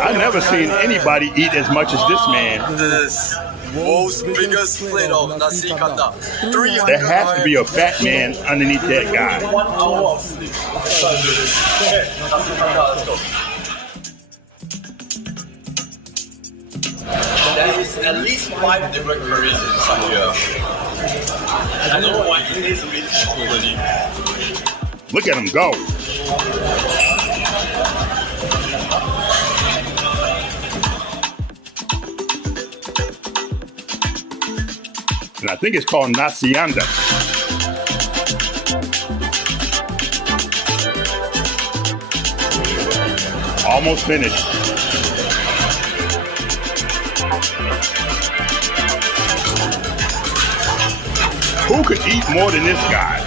I've never seen anybody eat as much as this man. This most biggest plate of nasi kandar. 300. There has to be a fat man underneath that guy. 1 hour of sleep. Okay, nasi kandar, let's go. There is at least 5 different curries inside here. I don't know why it tastes a bit chocolatey. Look at him go. And I think it's called nasianda. Almost finished. Who could eat more than this guy?